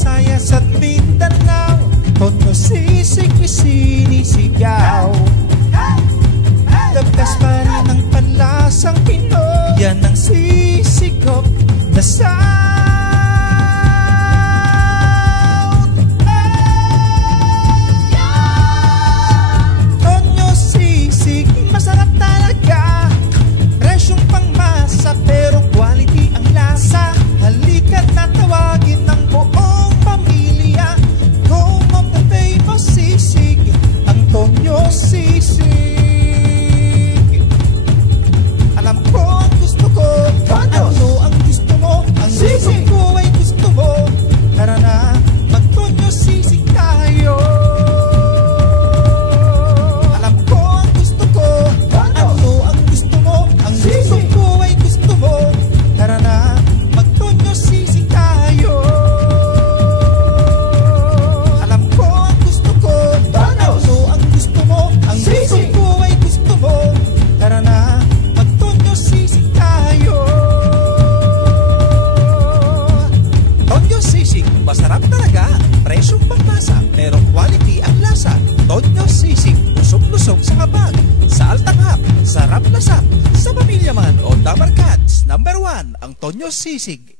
Visayas at Mindanao, Tono Sisig isinisigaw. The best pa rin ang panlasang Pinoy, yan ang sisikop na sound. Tono Sisig, masarap talaga. Presyong pangmasa pero quality ang lasa. Halika't natawagin ng buong pamilya. Home of the famous sisig, ang Tono Sisig. Alam ko ang gusto ko, ano ang gusto mo? Ang gusto ko ay gusto mo. Tara na, mag-Tono Sisig tayo. Alam ko ang gusto ko, ano ang gusto mo? Ang gusto ko ay gusto mo. Tara na, mag-Tono Sisig tayo. Alam ko ang gusto ko, ano ang gusto mo? Ang gusto ko ay gusto mo. Tara na, mag-Tono Sisig tayo. Tono Sisig, masarap talaga. Presyong pangmasa, pero quality ang lasa. Tono Sisig, lusog-lusog sa kabag. Sa altanghap, sarap na sap. Sa pamilya man o dabarkads, #1 ang Tono Sisig.